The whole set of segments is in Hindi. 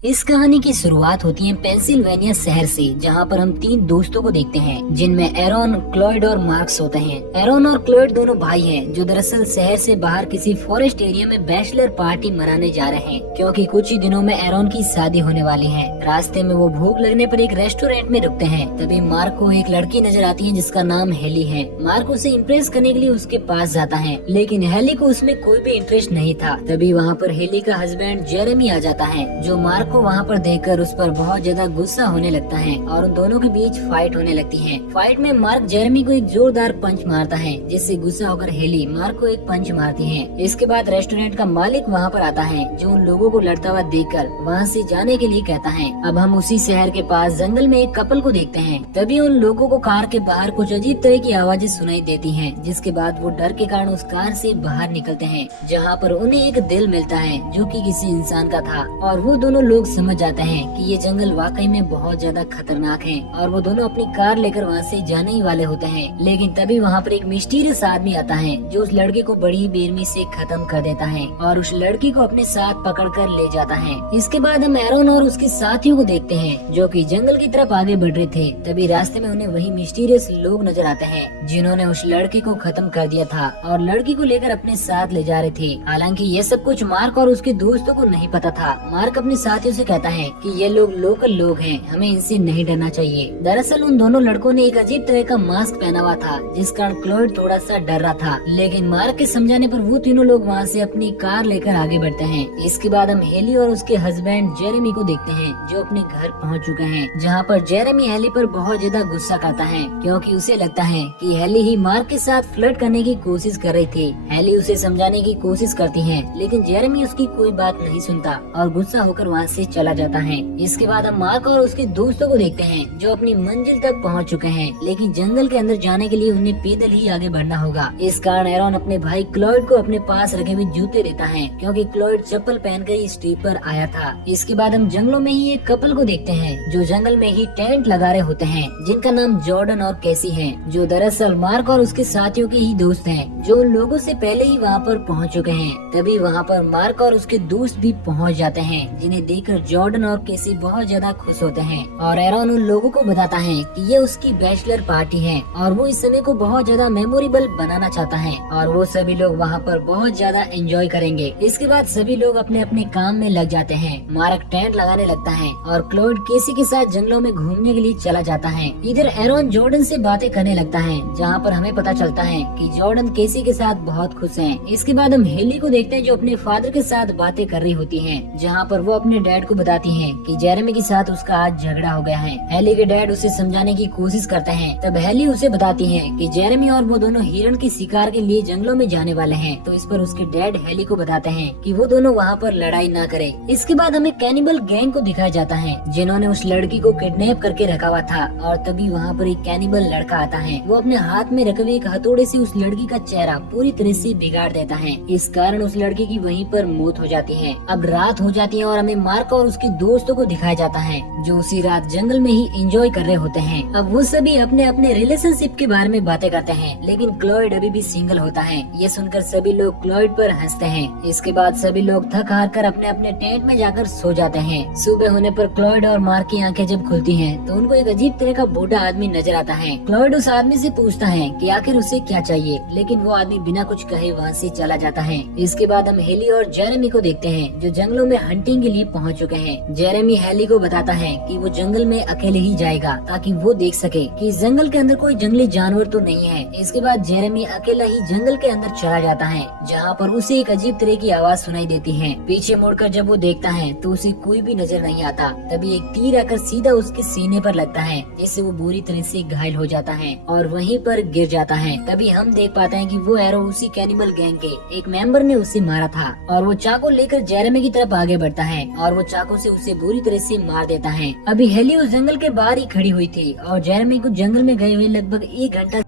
इस कहानी की शुरुआत होती है पेंसिल्वेनिया शहर से, जहां पर हम तीन दोस्तों को देखते हैं जिनमें एरॉन, क्लॉयड और मार्क्स होते हैं। एरॉन और क्लॉयड दोनों भाई हैं जो दरअसल शहर से बाहर किसी फॉरेस्ट एरिया में बैचलर पार्टी मनाने जा रहे हैं, क्योंकि कुछ ही दिनों में एरॉन की शादी होने वाली है। रास्ते में वो भूख लगने पर एक रेस्टोरेंट में रुकते हैं। तभी मार्क को एक लड़की नजर आती है जिसका नाम हेली है। मार्क उसे इम्प्रेस करने के लिए उसके पास जाता है, लेकिन हेली को उसमें कोई भी इंटरेस्ट नहीं था। तभी वहाँ पर हेली का हस्बैंड जेरेमी आ जाता है, जो मार्क को वहाँ पर देखकर उस पर बहुत ज्यादा गुस्सा होने लगता है और उन दोनों के बीच फाइट होने लगती है। फाइट में मार्क जेरेमी को एक जोरदार पंच मारता है, जिससे गुस्सा होकर हेली मार्क को एक पंच मारती है। इसके बाद रेस्टोरेंट का मालिक वहाँ पर आता है, जो उन लोगों को लड़ता हुआ देखकर वहाँ से जाने के लिए कहता है। अब हम उसी शहर के पास जंगल में एक कपल को देखते हैं। तभी उन लोगों को कार के बाहर कुछ अजीब तरह की आवाजें सुनाई देती हैं, जिसके बाद वो डर के कारण उस कार से बाहर निकलते हैं, जहाँ पर उन्हें एक दिल मिलता है जो कि किसी इंसान का था। और वो दोनों लोग समझ जाते हैं कि ये जंगल वाकई में बहुत ज्यादा खतरनाक है, और वो दोनों अपनी कार लेकर वहाँ से जाने ही वाले होते हैं। लेकिन तभी वहाँ पर एक मिस्टीरियस आदमी आता है, जो उस लड़के को बड़ी बेरहमी से खत्म कर देता है और उस लड़की को अपने साथ पकड़कर ले जाता है। इसके बाद हम एरॉन और उसके साथियों को देखते हैं, जो कि जंगल की तरफ आगे बढ़ रहे थे। तभी रास्ते में उन्हें वही मिस्टीरियस लोग नजर आते हैं, जिन्होंने उस लड़के को खत्म कर दिया था और लड़की को लेकर अपने साथ ले जा रहे थे। हालांकि ये सब कुछ मार्क और उसके दोस्तों को नहीं पता था। मार्क अपने साथियों से कहता है कि ये लोग लोकल लोग हैं, हमें इनसे नहीं डरना चाहिए। दरअसल उन दोनों लड़कों ने एक अजीब तरह का मास्क पहना हुआ था, जिस कारण क्लॉयड थोड़ा सा डर रहा था। लेकिन मार्क के समझाने पर वो तीनों लोग वहाँ से अपनी कार लेकर आगे बढ़ते हैं। इसके बाद हम हेली और उसके हस्बैंड जेरेमी को देखते हैं, जो अपने घर पहुँच चुके हैं, जहाँ पर जेरेमी हेली पर बहुत ज्यादा गुस्सा करता है, क्योंकि उसे लगता है कि हेली ही मार्क के साथ फ्लर्ट करने की कोशिश कर रही थी। हेली उसे समझाने की कोशिश करती है, लेकिन जेरेमी उसकी कोई बात नहीं सुनता और गुस्सा होकर वहाँ से चला जाता है। इसके बाद हम मार्क और उसके दोस्तों को देखते हैं, जो अपनी मंजिल तक पहुँच चुके हैं, लेकिन जंगल के अंदर जाने के लिए उन्हें पैदल ही आगे बढ़ना होगा। इस कारण एरॉन अपने भाई क्लॉयड को अपने पास रखे हुए जूते देता है, क्योंकि क्लॉयड चप्पल पहनकर इस ट्रिप पर आया था। इसके बाद हम जंगलों में ही एक कपल को देखते हैं, जो जंगल में ही टेंट लगा रहे होते हैं, जिनका नाम जॉर्डन और कैसी है, जो दरअसल मार्क और उसके साथियों के ही दोस्त हैं, जो उन लोगों से पहले ही वहाँ पर पहुँच चुके हैं। तभी वहाँ पर मार्क और उसके दोस्त भी पहुँच जाते हैं, जिन्हें देखकर जॉर्डन और कैसी बहुत ज्यादा खुश होते हैं। और एरॉन उन लोगों को बताता है कि ये उसकी बैचलर पार्टी है और वो इस समय को बहुत ज्यादा मेमोरेबल बनाना चाहता है, और वो सभी लोग वहाँ पर बहुत ज्यादा एंजॉय करेंगे। इसके बाद सभी लोग अपने अपने काम में लग जाते हैं। मार्क टेंट लगाने लगता है और क्लॉयड केसी के साथ जंगलों में घूमने के लिए चला जाता है। इधर एरॉन जॉर्डन से बातें करने लगता है, जहाँ पर हमें पता चलता है कि जॉर्डन केसी के साथ बहुत खुश है। इसके बाद हम हेली को देखते हैं, जो अपने फादर के साथ बातें कर रही होती है, जहाँ पर वो अपने डैड को बताती है कि जेरेमी के साथ उसका आज झगड़ा हो गया है। हेली के डैड उसे समझाने की कोशिश करते हैं। तब हेली उसे बताती है कि जेरेमी और वो दोनों हिरण के शिकार के लिए जंगलों में जाने वाले हैं। तो इस पर उसके डैड हेली को बताते हैं कि वो दोनों वहाँ पर लड़ाई ना करे। इसके बाद हमें कैनिबल गैंग को दिखाया जाता है, जिन्होंने उस लड़की को किडनैप करके रखा हुआ था। और तभी वहाँ पर एक कैनिबल लड़का आता है। वो अपने हाथ में रखे हुए एक हथौड़े से उस लड़की का चेहरा पूरी तरह से बिगाड़ देता है। इस कारण उस लड़की की वहीं पर मौत हो जाती है। अब रात हो जाती है और हमें मार्क और उसके दोस्तों को दिखाया जाता है, जो उसी रात जंगल में ही एंजॉय कर रहे होते हैं। अब वो सभी अपने अपने रिलेशनशिप के बारे में बातें करते हैं, लेकिन क्लॉयड अभी भी सिंगल होता है। ये सुनकर सभी लोग क्लॉयड पर हंसते हैं। इसके बाद सभी लोग थक हार कर अपने अपने टेंट में जाकर सो जाते हैं। सुबह होने पर क्लॉयड और मार्क की आंखें जब खुलती हैं, तो उनको एक अजीब तरह का बूढ़ा आदमी नजर आता है। क्लॉयड उस आदमी से पूछता है कि आखिर उसे क्या चाहिए, लेकिन वो आदमी बिना कुछ कहे वहाँ से चला जाता है। इसके बाद हम हेली और जेरेमी को देखते हैं, जो जंगलों में हंटिंग के लिए पहुँच चुके हैं। जेरेमी हेली को बताता है कि वो जंगल में अकेले ही जाएगा, ताकि वो देख सके कि जंगल के अंदर कोई जंगली जानवर तो नहीं है। इसके बाद जेरेमी अकेला ही जंगल के अंदर चला जाता है, जहाँ पर उसे एक अजीब तरह की आवाज सुनाई देती है। पीछे मुड़कर जब वो देखता है तो उसे कोई भी नजर नहीं आता। तभी एक तीर आकर सीधा उसके सीने पर लगता है, जिससे वो बुरी तरह से घायल हो जाता है और वहीं पर गिर जाता है। तभी हम देख पाते हैं कि वो एरो उसी कैनिबल गैंग के एक मेंबर ने उसे मारा था, और वो चाकू लेकर जेरेमी की तरफ आगे बढ़ता है और वो चाकू से उसे बुरी तरह से मार देता है। अभी हेली उस जंगल के बाहर ही खड़ी हुई थी और जेरेमी को जंगल में गए हुए लगभग 1 घंटा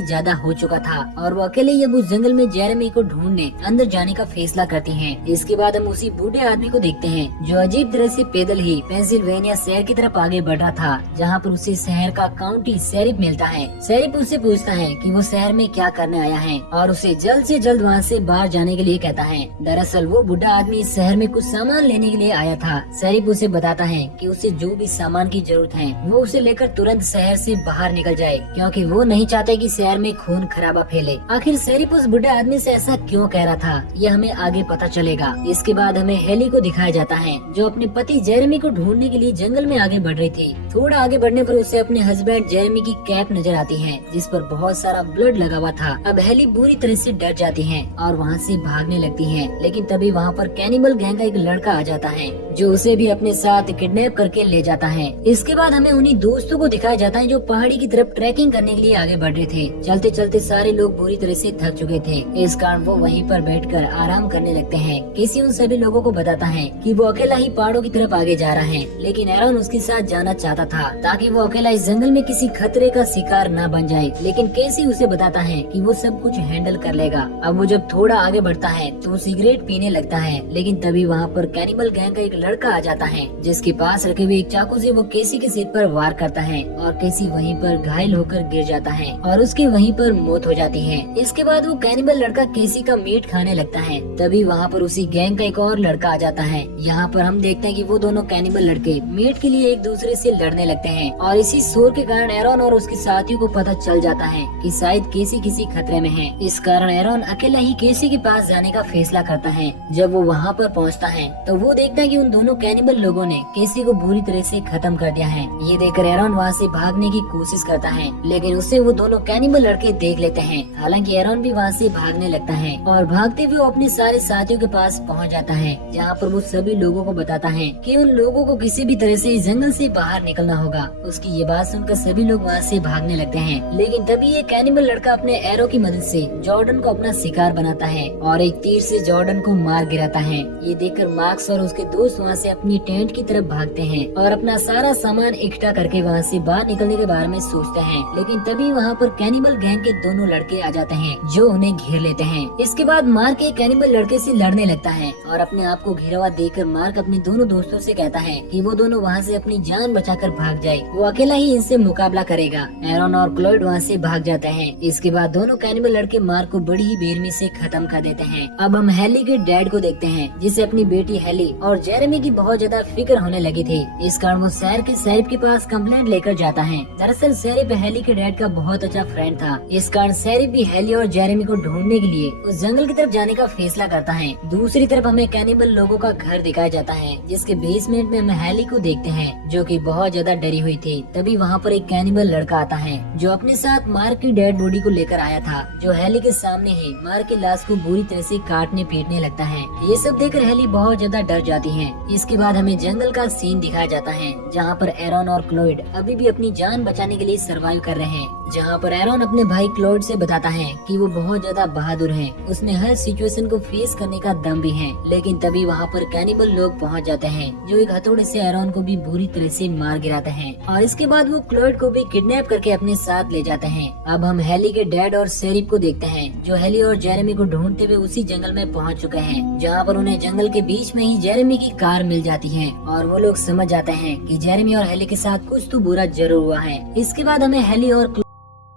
ज्यादा हो चुका था और वो अकेले ही अब उस जंगल में जेरेमी को ढूंढने अंदर जाने का फैसला करती हैं। इसके बाद हम उसी बूढ़े आदमी को देखते हैं जो अजीब तरह से पैदल ही पेंसिल्वेनिया शहर की तरफ आगे बढ़ रहा था, जहाँ पर उसे शहर का काउंटी शेरिफ मिलता है। शेरिफ उससे पूछता है कि वो शहर में क्या करने आया है और उसे जल्द से जल्द वहाँ से बाहर जाने के लिए कहता है। दरअसल वो बूढ़ा आदमी इस शहर में कुछ सामान लेने के लिए आया था। शेरिफ उसे बताता है कि उसे जो भी सामान की जरूरत है वो उसे लेकर तुरंत शहर से बाहर निकल जाए, क्योंकि वो नहीं चाहते कि शहर में खून खराबा फैले। आखिर शेरिफ उस बूढ़े आदमी से ऐसा क्यों कह रहा था, ये हमें आगे पता चलेगा। इसके बाद हमें हेली को दिखाया जाता है जो अपने पति जेरेमी को ढूंढने के लिए जंगल में आगे बढ़ रही थी। थोड़ा आगे बढ़ने पर उसे अपने हस्बैंड जेरेमी की कैप नजर आती है जिस पर बहुत सारा ब्लड लगा हुआ था। अब हेली बुरी तरह से डर जाती है और वहाँ से भागने लगती है, लेकिन तभी वहाँ पर कैनिबल गैंग का एक लड़का आ जाता है जो उसे भी अपने साथ किडनैप करके ले जाता है। इसके बाद हमें उन्हीं दोस्तों को दिखाया जाता है जो पहाड़ी की तरफ ट्रैकिंग करने के लिए आगे बढ़ रहे थे। चलते चलते सारे लोग बुरी तरह से थक चुके थे, इस कारण वो वहीं पर बैठकर आराम करने लगते हैं। केसी उन सभी लोगों को बताता है कि वो अकेला ही पहाड़ों की तरफ आगे जा रहा है, लेकिन एरॉन उसके साथ जाना चाहता था ताकि वो अकेला इस जंगल में किसी खतरे का शिकार न बन जाए। लेकिन केसी उसे बताता है कि वो सब कुछ हैंडल कर लेगा। अब वो जब थोड़ा आगे बढ़ता है तो वो सिगरेट पीने लगता है, लेकिन तभी वहाँ पर कैनिबल गैंग का एक लड़का आ जाता है जिसके पास रखे हुए एक चाकू से वो केसी के सिर पर वार करता है और केसी वहीं पर घायल होकर गिर जाता है और उसकी वहीं पर मौत हो जाती है। इसके बाद वो कैनिबल लड़का केसी का मीट खाने लगता है। तभी वहाँ पर उसी गैंग का एक और लड़का आ जाता है। यहाँ पर हम देखते हैं कि वो दोनों कैनिबल लड़के मीट के लिए एक दूसरे से लड़ने लगते हैं और इसी शोर के कारण एरॉन और उसके साथियों को पता चल जाता है कि शायद केसी किसी खतरे में है। इस कारण एरॉन अकेला ही केसी के पास जाने का फैसला करता है। जब वो वहाँ पर पहुँचता है तो वो देखता है कि उन दोनों कैनिबल लोगों ने केसी को बुरी तरह से खत्म कर दिया है। ये देखकर एरॉन वहाँ से भागने की कोशिश करता है, लेकिन उससे वो दोनों कैनिबल लड़के देख लेते हैं। हालांकि एरॉन भी वहाँ से भागने लगता है और भागते हुए अपने सारे साथियों के पास पहुँच जाता है, जहाँ पर वो सभी लोगों को बताता है कि उन लोगों को किसी भी तरह से इस जंगल से बाहर निकलना होगा। उसकी ये बात सुनकर सभी लोग वहाँ से भागने लगते हैं, लेकिन तभी ये कैनिबल लड़का अपने एरो की मदद से जॉर्डन को अपना शिकार बनाता है और एक तीर से जॉर्डन को मार गिराता है। ये देखकर मार्क्स और उसके दोस्त वहाँ से अपनी टेंट की तरफ भागते हैं और अपना सारा सामान इकट्ठा करके वहाँ से बाहर निकलने के बारे में सोचते हैं, लेकिन तभी वहाँ पर कैनिबल गैंग के दोनों लड़के आ जाते हैं जो उन्हें घेर लेते हैं। इसके बाद मार्क एक कैनिबल लड़के से लड़ने लगता है और अपने आप को घिरा हुआ देखकर मार्क अपने दोनों दोस्तों से कहता है कि वो दोनों वहाँ से अपनी जान बचाकर भाग जाए, वो अकेला ही इनसे मुकाबला करेगा। एरॉन और क्लोइड वहाँ से भाग जाते हैं। इसके बाद दोनों कैनिबल लड़के मार्क को बड़ी ही बेरहमी से खत्म कर देते हैं। अब हम हेली के डैड को देखते हैं जिसे अपनी बेटी हेली और जेरेमी की बहुत ज्यादा फिक्र होने लगी थी। इस कारण वो शहर के शेरिफ के पास कंप्लेंट लेकर जाता है। दरअसल शेरिफ हेली के डैड का बहुत अच्छा फ्रेंड था, इस कारण शेरिफ भी हेली और जेरेमी को ढूंढने के लिए उस जंगल की तरफ जाने का फैसला करता है। दूसरी तरफ हमें कैनिबल लोगों का घर दिखाया जाता है जिसके बेसमेंट में हम हेली को देखते हैं जो कि बहुत ज्यादा डरी हुई थी। तभी वहाँ पर एक कैनिबल लड़का आता है जो अपने साथ मार्क की डेड बॉडी को लेकर आया था, जो हेली के सामने ही मार्क की लाश को बुरी तरह से काटने पीटने लगता है। ये सब देखकर हेली बहुत ज्यादा डर जाती है। इसके बाद हमें जंगल का सीन दिखाया जाता है जहाँ पर एरॉन और क्लोइड अभी भी अपनी जान बचाने के लिए सरवाइव कर रहे हैं। जहाँ पर एरॉन अपने भाई क्लोइड से बताता है कि वो बहुत ज्यादा बहादुर है, उसमें हर सिचुएशन को फेस करने का दम भी है। लेकिन तभी वहाँ पर कैनिबल लोग पहुँच जाते हैं जो एक हथौड़े से एरॉन को भी बुरी तरह से मार गिराते हैं और इसके बाद वो क्लोइड को भी किडनैप करके अपने साथ ले जाते हैं। अब हम हेली के डैड और शेरिफ को देखते हैं जो हेली और जेरेमी को ढूंढते हुए उसी जंगल में पहुंच चुके हैं, जहां पर उन्हें जंगल के बीच में ही जेरेमी की कार मिल जाती है और वो लोग समझ जाते हैं कि जेरेमी और हेली के साथ कुछ तो बुरा जरूर हुआ है। इसके बाद हमें हेली और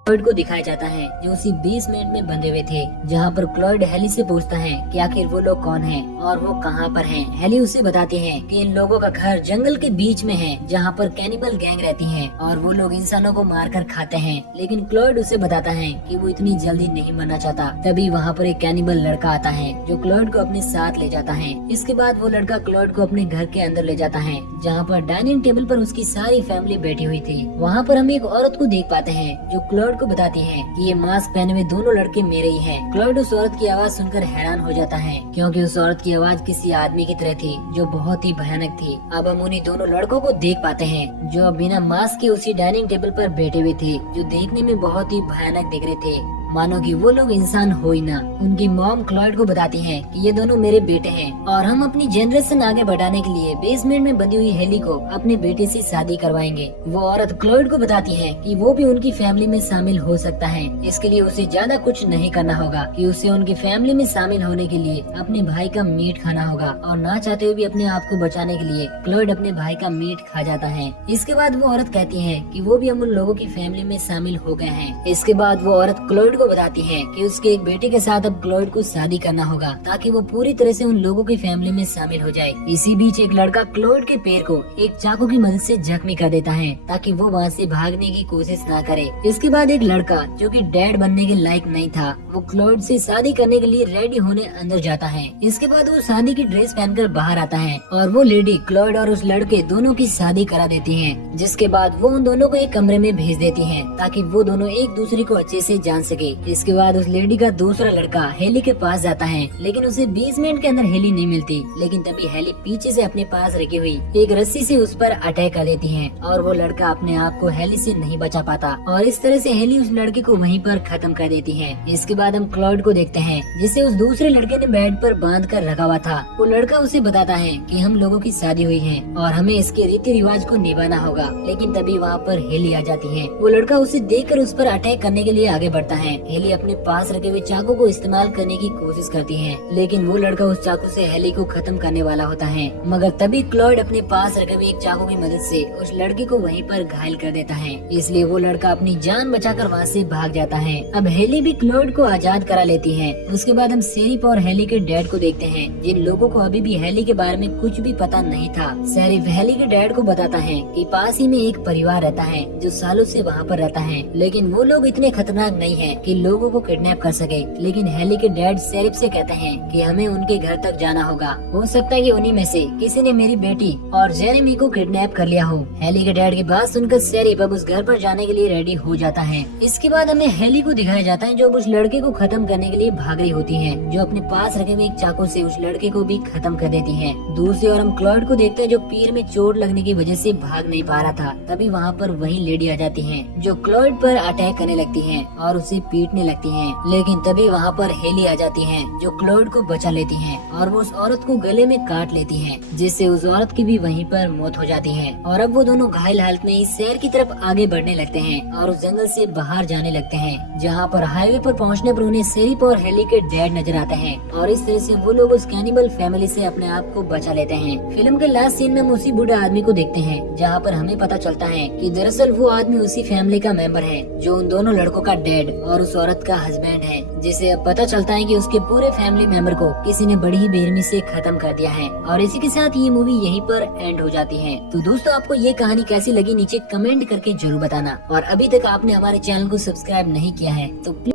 क्लोइड को दिखाया जाता है जो उसी बेसमेंट में बंधे हुए थे, जहाँ पर क्लोइड हेली से पूछता है कि आखिर वो लोग कौन हैं और वो कहाँ पर हैं। हेली उसे बताती है कि इन लोगों का घर जंगल के बीच में है जहाँ पर कैनिबल गैंग रहती है और वो लोग इंसानों को मारकर खाते हैं। लेकिन क्लोइड उसे बताता है कि वो इतनी जल्दी नहीं मरना चाहता। तभी वहाँ पर एक कैनिबल लड़का आता है जो क्लोइड को अपने साथ ले जाता है। इसके बाद वो लड़का क्लोइड को अपने घर के अंदर ले जाता है जहाँ पर डाइनिंग टेबल पर उसकी सारी फैमिली बैठी हुई थी। वहाँ पर हम एक औरत को देख पाते हैं जो क्लोइड को बताती है कि ये मास्क पहने हुए दोनों लड़के मेरे ही हैं। क्लोइड उस औरत की आवाज सुनकर हैरान हो जाता है क्योंकि उस औरत की आवाज किसी आदमी की तरह थी जो बहुत ही भयानक थी। अब हम उन्हीं दोनों लड़कों को देख पाते हैं जो बिना मास्क के उसी डाइनिंग टेबल पर बैठे हुए थे, जो देखने में बहुत ही भयानक दिख रहे थे। मानो कि वो लोग इंसान हो ही ना। उनकी मॉम क्लॉयड को बताती है कि ये दोनों मेरे बेटे हैं और हम अपनी जनरेशन आगे बढ़ाने के लिए बेसमेंट में बंधी हुई हेली को अपने बेटे से शादी करवाएंगे। वो औरत क्लॉयड को बताती है कि वो भी उनकी फैमिली में शामिल हो सकता है। इसके लिए उसे ज्यादा कुछ नहीं करना होगा कि उसे उनकी फैमिली में शामिल होने के लिए अपने भाई का मीट खाना होगा, और ना चाहते हुए भी अपने आप को बचाने के लिए क्लॉयड अपने भाई का मीट खा जाता है। इसके बाद वो औरत कहती है कि वो भी हम उन लोगों की फैमिली में शामिल हो गए हैं। इसके बाद वो औरत क्लॉयड को बताती है कि उसके एक बेटे के साथ अब क्लॉयड को शादी करना होगा ताकि वो पूरी तरह से उन लोगों की फैमिली में शामिल हो जाए। इसी बीच एक लड़का क्लॉयड के पैर को एक चाकू की मदद से जख्मी कर देता है ताकि वो वहाँ से भागने की कोशिश ना करे। इसके बाद एक लड़का जो कि डैड बनने के लायक नहीं था, वो क्लॉयड से शादी करने के लिए रेडी होने अंदर जाता है। इसके बाद वो शादी की ड्रेस पहनकर बाहर आता है और वो लेडी क्लॉयड और उस लड़के दोनों की शादी करा देती है। जिसके बाद वो उन दोनों को एक कमरे में भेज देती है ताकि वो दोनों एक दूसरे को अच्छे से जान सके। इसके बाद उस लेडी का दूसरा लड़का हेली के पास जाता है, लेकिन उसे 20 मिनट के अंदर हेली नहीं मिलती। लेकिन तभी हेली पीछे से अपने पास रखी हुई एक रस्सी से उस पर अटैक कर देती है और वो लड़का अपने आप को हेली से नहीं बचा पाता और इस तरह से हेली उस लड़के को वहीं पर खत्म कर देती है। इसके बाद हम क्लॉयड को देखते हैं जिसे उस दूसरे लड़के ने बेड पर बांध कर रखा हुआ था। वो लड़का उसे बताता है कि हम लोगों की शादी हुई है और हमें इसके रीति रिवाज को निभाना होगा। लेकिन तभी वहाँ पर हेली आ जाती है। वो लड़का उसे देखकर उस पर अटैक करने के लिए आगे बढ़ता है। हेली अपने पास रखे हुए चाकू को इस्तेमाल करने की कोशिश करती है, लेकिन वो लड़का उस चाकू से हेली को खत्म करने वाला होता है। मगर तभी क्लॉयड अपने पास रखे हुए एक चाकू की मदद से उस लड़के को वहीं पर घायल कर देता है। इसलिए वो लड़का अपनी जान बचाकर वहाँ से भाग जाता है। अब हेली भी क्लॉयड को आजाद करा लेती है। उसके बाद हम शेरिफ और हेली के डैड को देखते हैं, जिन लोगों को अभी भी हेली के बारे में कुछ भी पता नहीं था। शेरिफ हेली के डैड को बताता है कि पास ही में एक परिवार रहता है जो सालों से वहाँ पर रहता है, लेकिन वो लोग इतने खतरनाक नहीं है कि लोगों को किडनैप कर सके। लेकिन हेली के डैड शेरिफ से कहते हैं कि हमें उनके घर तक जाना होगा, हो सकता है कि उन्हीं में से किसी ने मेरी बेटी और जेरेमी को किडनैप कर लिया हो। हेली के डैड की बात सुनकर शेरिफ अब उस घर पर जाने के लिए रेडी हो जाता है। इसके बाद हमें हेली को दिखाया जाता है जो उस लड़के को खत्म करने के लिए भाग रही होती है, जो अपने पास रखे हुए एक चाकू से उस लड़के को भी खत्म कर देती है। दूसरी ओर हम क्लॉयड को देखते हैं जो पैर में चोट लगने की वजह से भाग नहीं पा रहा था। तभी वहाँ पर वही लेडी आ जाती है जो क्लॉयड पर अटैक करने लगती है और उसे पीटने लगती है। लेकिन तभी वहाँ पर हेली आ जाती है जो क्लॉयड को बचा लेती है और वो उस औरत को गले में काट लेती है, जिससे उस औरत की भी वहीं पर मौत हो जाती है। और अब वो दोनों घायल हालत में इस शहर की तरफ आगे बढ़ने लगते हैं और उस जंगल से बाहर जाने लगते हैं, जहाँ पर हाईवे पर पहुँचने पर उन्हें शेरिफ और हेली के डैड नजर आते हैं और इस तरह से वो लोग उस कैनिबल फैमिली से अपने आप को बचा लेते हैं। फिल्म के लास्ट सीन में हम उसी बूढ़े आदमी को देखते हैं, जहाँ पर हमें पता चलता है कि दरअसल वो आदमी उसी फैमिली का मेंबर है जो उन दोनों लड़कों का डैड और उस औरत का हस्बैंड है, जिसे अब पता चलता है कि उसके पूरे फैमिली मेंबर को किसी ने बड़ी ही बेरहमी से खत्म कर दिया है। और इसी के साथ ये मूवी यहीं पर एंड हो जाती है। तो दोस्तों, आपको ये कहानी कैसी लगी नीचे कमेंट करके जरूर बताना, और अभी तक आपने हमारे चैनल को सब्सक्राइब नहीं किया है तो